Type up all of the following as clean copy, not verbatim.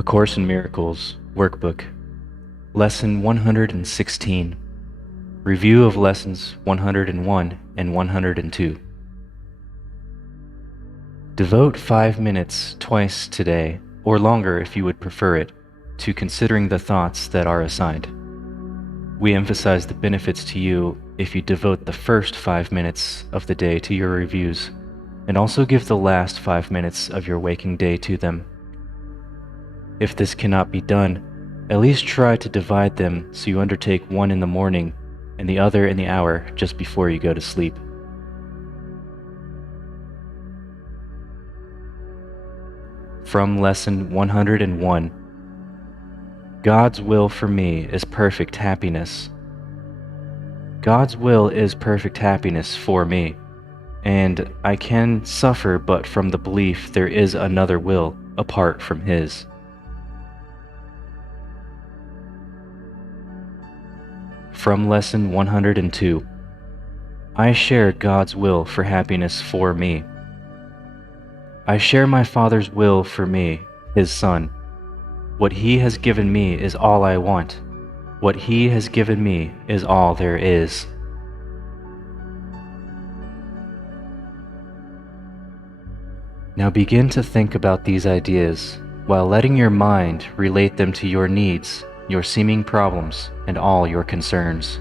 A Course in Miracles, Workbook, Lesson 116, Review of Lessons 101 and 102. Devote 5 minutes twice today, or longer if you would prefer it, to considering the thoughts that are assigned. We emphasize the benefits to you if you devote the first 5 minutes of the day to your reviews, and also give the last 5 minutes of your waking day to them. If this cannot be done, at least try to divide them so you undertake one in the morning and the other in the hour just before you go to sleep. From Lesson 101, God's will for me is perfect happiness. God's will is perfect happiness for me, and I can suffer but from the belief there is another will apart from His. From Lesson 102, I share God's will for happiness for me. I share my Father's will for me, His Son. What He has given me is all I want. What He has given me is all there is. Now begin to think about these ideas while letting your mind relate them to your needs, your seeming problems, and all your concerns.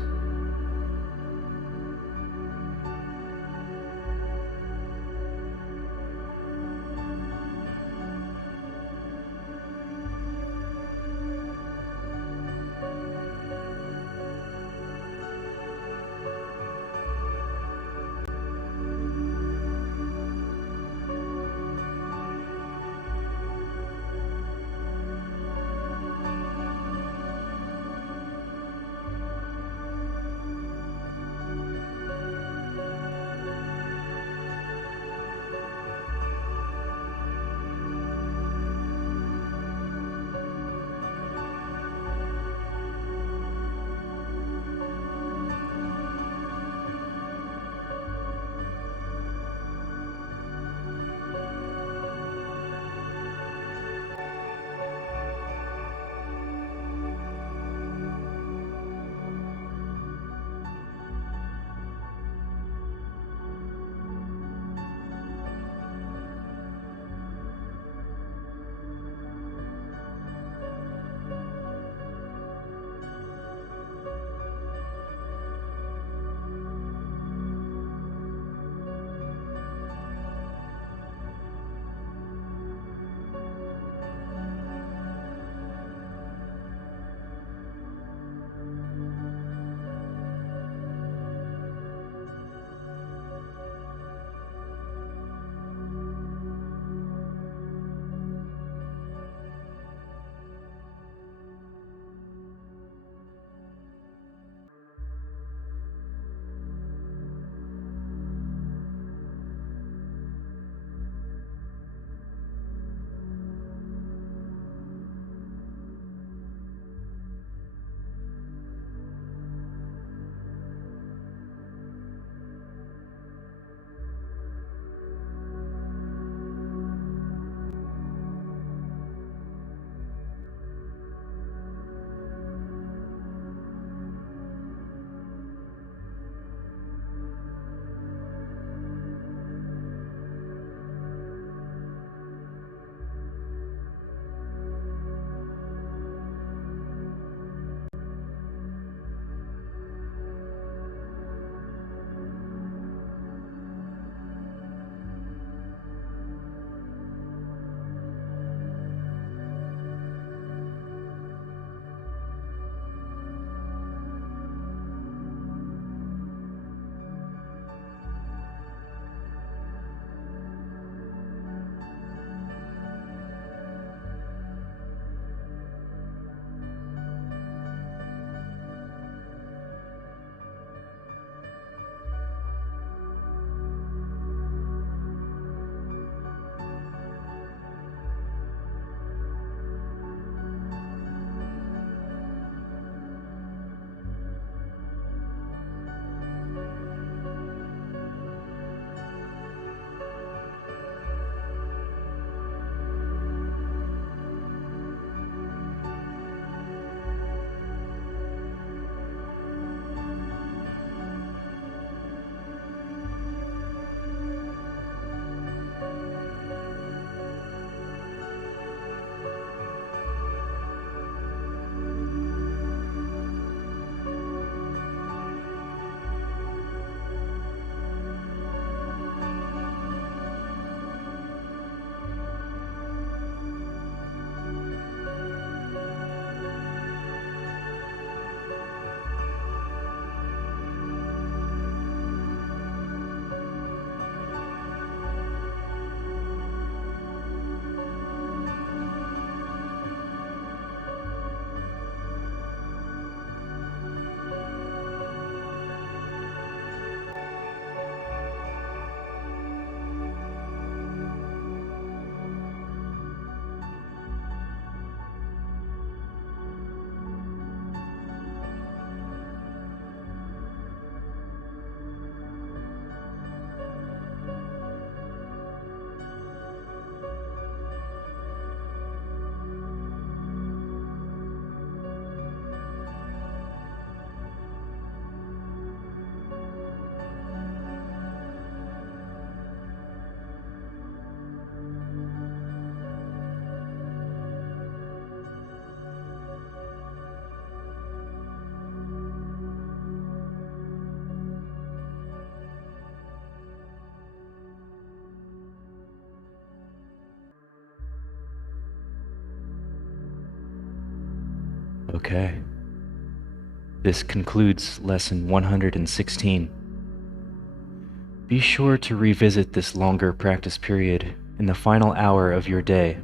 Okay. This concludes Lesson 116. Be sure to revisit this longer practice period in the final hour of your day,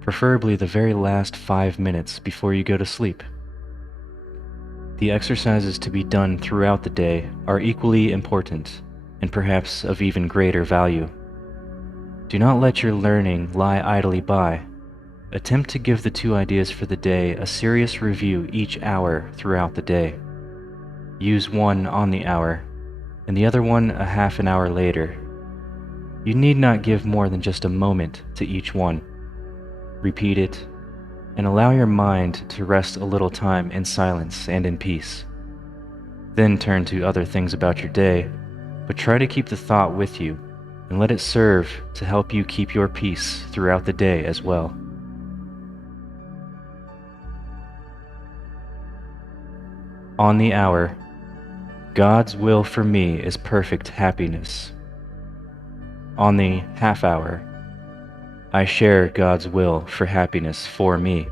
preferably the very last 5 minutes before you go to sleep. The exercises to be done throughout the day are equally important and perhaps of even greater value. Do not let your learning lie idly by. Attempt to give the 2 ideas for the day a serious review each hour throughout the day. Use one on the hour, and the other one a half an hour later. You need not give more than just a moment to each one. Repeat it, and allow your mind to rest a little time in silence and in peace. Then turn to other things about your day, but try to keep the thought with you and let it serve to help you keep your peace throughout the day as well. On the hour, God's will for me is perfect happiness. On the half hour, I share God's will for happiness for me.